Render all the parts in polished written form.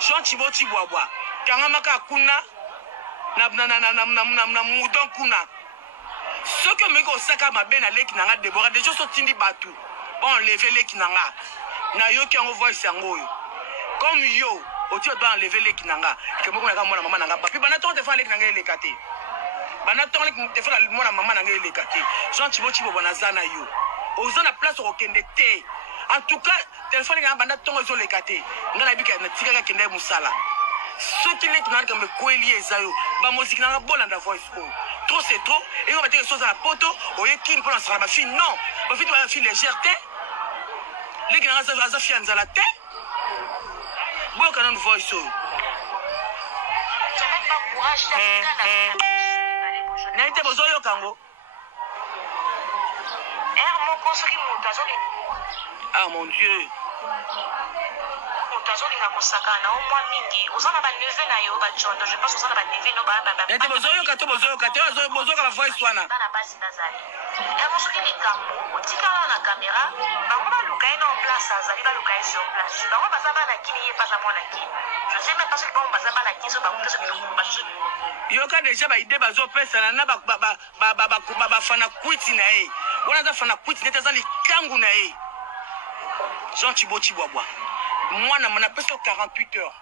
Jean Thibaut Chibwabwa kangamaka kuna na moudon kuna ce que me ko saka mabe na leki nanga Deborah déjà so tindi batu bon lever leki nanga na yo ki ngo voice yango yo comme yo oti doit enlever leki nanga ke moko na mwana mama nanga papi bana to te fa leki nanga elekate bana to leki te fa mwana mama nanga elekate Jean Thibaut Chibwabwa na zana yo ozana place au kende te en tout cas téléphone nga banda tongo zo lekate ngana bika na tika ka kende musala ce qui est dans comme koeli ezayo ba musique na bolanda voice ko trop c'est trop et on va dire chose à la poto oyeki pour lancer ma fille non ma fille doit faire légèreté les gars za fille nzala te bon canon voice so na ite bozo yo kango ah mon Dieu. Yoka déjà ba idée bazo pesa na ba fana kwiti na e. Wana fana kwiti neta za likangu na e. Jean Thibaut Chibwabwa. Moi, on a passé 48 heures.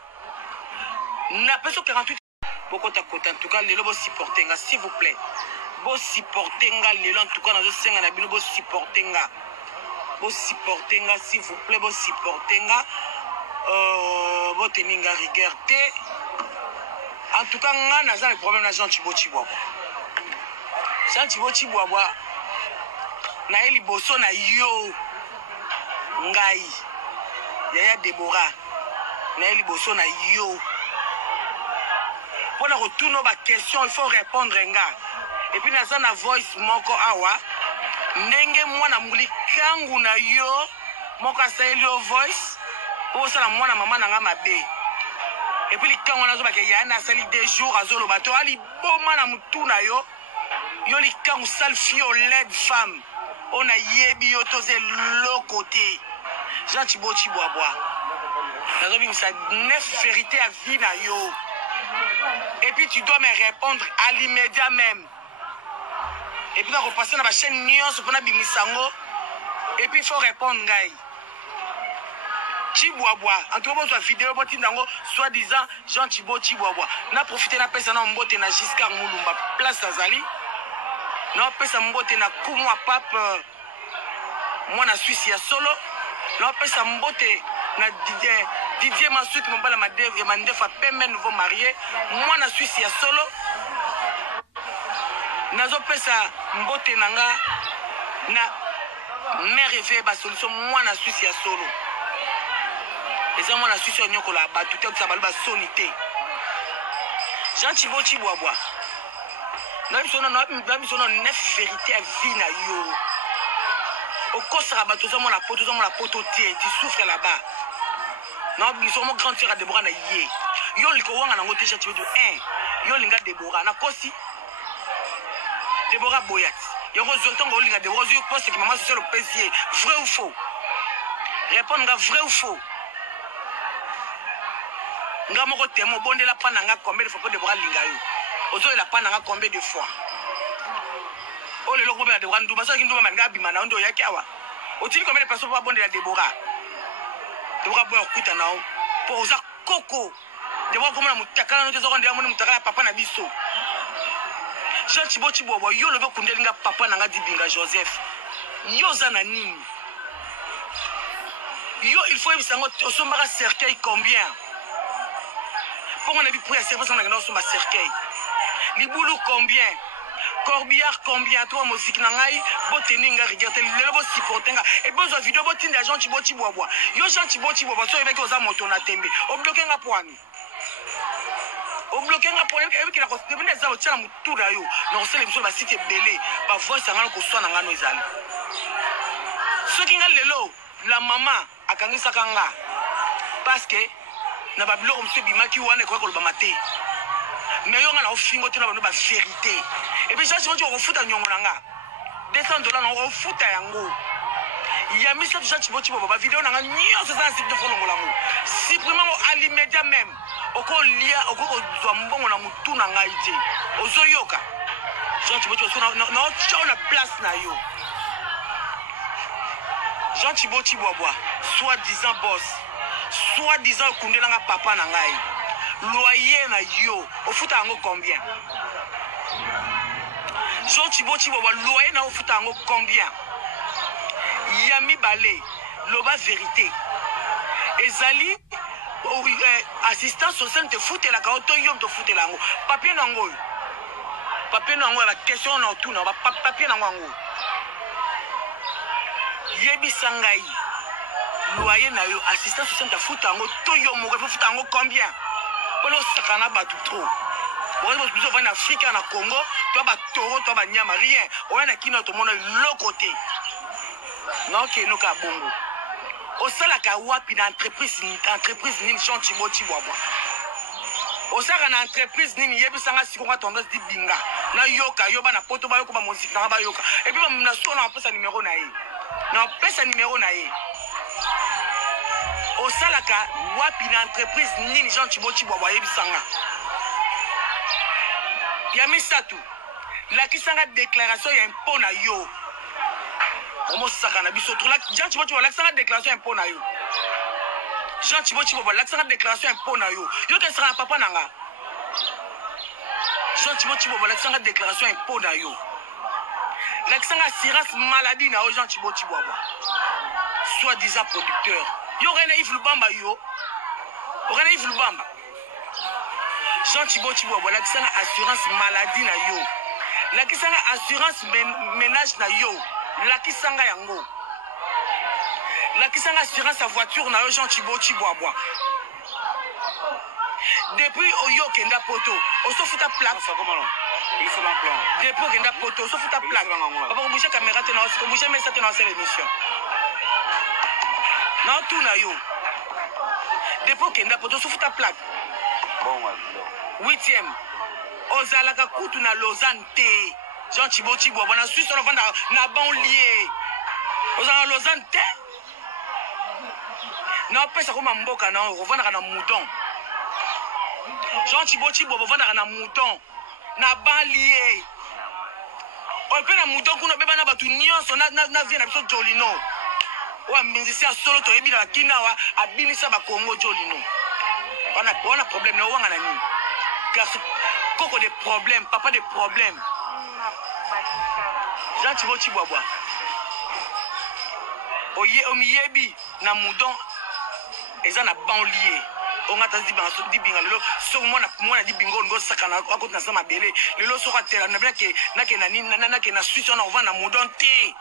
On a passé 48 heures. Beaucoup de côté. En tout cas, les lobos supportent, s'il vous plaît. Vous supportez, les en tout cas, dans le Sénat, vous supportez. Vous supportez, s'il vous plaît, vous supportez. Vous tenez la rigueur. En tout cas, on a le problème de Jean Thibaut Chibwabwa. Jean Thibaut Chibwabwa, na eli boso na yo. Ngai Yaya Deborah na liboso na yo pour retourner ba question il faut répondre nga et puis naza na voice moko awa ndenge mwana mulikangu na yo moko asali yo voice pour ça la mwana mama nanga mabe et puis likangu nazo ba ke ya na sali 2 jours azolo bato ali boma na mutuna yo likangu salfi au led femme on a yebi yo toze le côté Jean Thibaut Chibwabwa nazo bi sa 9 vérités à vie na yo et puis tu dois me répondre à l'immédiat même et puis on va repasser dans la chaîne Nyonso pour na bimisango et puis il faut répondre ngai Chibwabwa en tout cas vidéo boti ndango soit disant Jean Thibaut Chibwabwa na profiter na pesa na mbote na Giscard Mulumba place azali na pesa mbote na kumwa pape mwana Suisse ya solo na pesa mbote na Didier Masuki mbala madeve mandefa pembe nouveau marié mwana Suisse ya solo nazo pesa mbote nanga na mère eve ba solution mwana Suisse ya solo eza mwana Suisse ya nyoko la batu te ka ba sonité Jean Thibaut Chibwabwa na bisono 9 vérités à vie na yo au kosara bato za mona poto tie tu souffres là-bas non biso mo grand sœur Deborah na yé yo liko wanga na ngote cha tiyo yo linga Deborah na kosi Deborah boyat yo zotongo linga Deborah yo poste ki maman sur le PC vrai ou faux répondre nga vrai ou faux nga moko temo bondela pana nga combien de fois pour Deborah linga yo ozo la pana nga combien de fois oh le logo de Deborah nduba ça ki nduba manga bima na ndo yaki awa otili combien de personnes pour bondela Deborah boy okuta nao pour oza koko Deborah comme na mutakala no tezo ndela moni mutakala papa na biso Jean Thibaut Chibwabwa yo le bekundelinga papa na nga dibinga Joseph yo za na nini yo il faut ebisango osombaka cercueil combien pour on a vu pour la service on a gagné sur cercueil libulu combien corbillard combien toi musique nangai boteninga regarder le bo supportenga et besoin vidéo botinda Jean Thibaut Chibwabwa yo Jean Thibaut Chibwabwa so avec oza moto na tembe o bloquer nga poani o bloquer nga poani et qui la ko debende za bo tshela mutura yo no sele biso ba site belé ba voice ngana ko swana ngano ezali ce qui nga lelo la maman akangisa kanga parce que na babilo monsieur bimaki wana ko ko ba maté mais yo ngana ofingo tena bano ba vérité et puis ça je veux dire on futa nyongo nanga $200 on futa yango ya misa Jean Thibaut Chibobo ba vidéo nanga nyonso za site de folongola ngo supprimer à l'immédiat même oko lia oko zwa mbongo na mutu na ngai te ozoyoka Jean Thibaut Chibobo na chao na place na yo Jean Thibaut Chibobo soi-disant boss soi-disant kundelanga papa na ngai loyer na yo ofuta ngo combien Jean Thibaut Chibobo loyer na ofuta ngo combien Yami Balé loba vérité ezali assistance sociale te foute la kaoto yom te foute la ngo papier nango la question na tout na papier nango ngo yebi sangai loyer na yo assistance sociale te foute ngo to yom mo ko foute ngo combien polo sakana batu trop on va plus en Afrique en Congo toi ba toro toi ba nyama rien on a kino to mona l'autre côté non que nous ka bongo au sala ka wapi na entreprise ni Jean Thibaut Chibobo au sala na entreprise ni yebisanga sikonga tendance di binga na yoka yoba na poto ba yoka musique na ba yoka et puis na so na pesa numéro na ye na pesa numéro na ye au sala ka wapi na entreprise ni Jean Thibaut Chibobo yebisanga ya misatu la kisanga déclaration ya impôt na yo Omo sakana biso to la Jean Thibaut Chibobo la déclaration impôt na yo Jean Thibaut Chibobo la déclaration impôt na yo yo ke sera papa nanga Jean Thibaut Chibobo la déclaration impôt na yo la assurance maladie na yo Jean Thibaut Chibobo soi-disant producteur yo rena Yves Lubamba yo rena Yves Lubamba Jean Thibaut Chibobo la assurance maladie na yo la assurance ménage na yo la kisanga yango la kisanga assurance sa voiture na Jean Thibaut Chibobo depuis oyo kenda poto oso futa plaque ça comment non il se plan depuis kenda poto oso futa plaque papa bouger caméra te na oso bouger mais ça te na l'émission na tout na yo depuis kenda poto oso futa plaque bon 8e ozalaka kutu na Lausanne te Jean Thibaut Chibobo na Suisse on va na banlieue ozala Lausanne te na pesa ko mboka na ovanda na mouton Jean Thibaut Chibobo ovanda na mouton na banlieue o pe na mouton kuna beba na batu nyonso na vie na biso Jolino wa mbinzisi solo to ebi na kinawa abinisa ba Congo Jolino wana problème na wanga na nini car koko des problèmes papa des problèmes Jean Thibaut Chibobo omiyebi na mudon eza na banlieue ongata di binga lelo so mona di bingo ngo sakana akoti na sama bele lelo so kwatela na ke na nini na ke na Suisse na ovana mudon te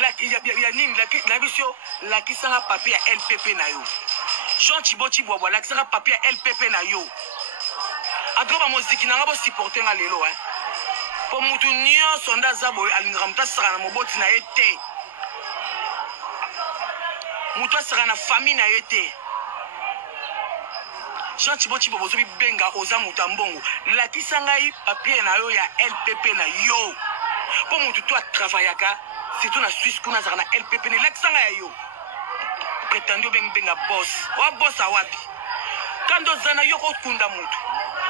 la ya nini la bisio la kisanga papier LPP na yo Jean Thibaut Chibobo la kisanga papier LPP na yo agoba moziki na ngabo supporter nga lelo po mutu nyonso ndaza boye alinga mutu asaka na moboti na ye te mutu asaka na famille na ye te Jean Thibaut Chibobo ozobi benga oza mutu ambongo lakisa ngai papier na yo ya LPP na yo po mutu to atravaillaka surtout na Suisse kuna azaka na LPP ne lakisa ngai ya yo prétendu benga boss wa boss awapi kando zana yo ko kunda mutu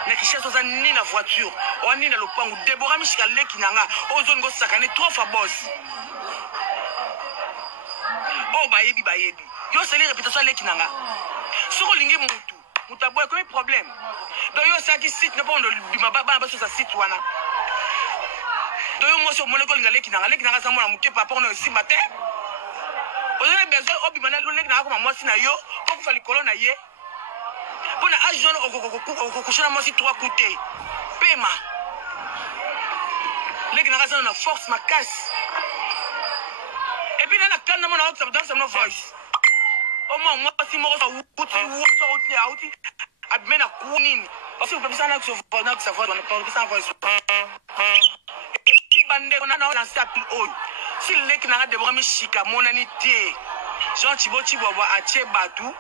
na kishaso za nini na voiture o nini na lopangu Deborah Mishika leki nanga ozoni go sakane 3 fois boss o bayebi yo seli répétition leki nanga soko lingi mutu mutaboy ko problème do yo saki site ne pondo bima baba baso sa site wana do yo moso moneko linga leki nanga sa mona muke papa ono si matin ozona besoin obima na leki nanga ko mwasi na yo ko fali kolona ye Bona ajono okushana mosi 3 coups pema leki na na force makasi et puis na kana mona dans sa voice o mo mosi mo so wuti abmena kunini parce que pesa na sa voix on parle sans voice et puis bande on a lancé appel oil si leki na Deborah Mishika monanité Jean Thibaut Chibobo a tie batu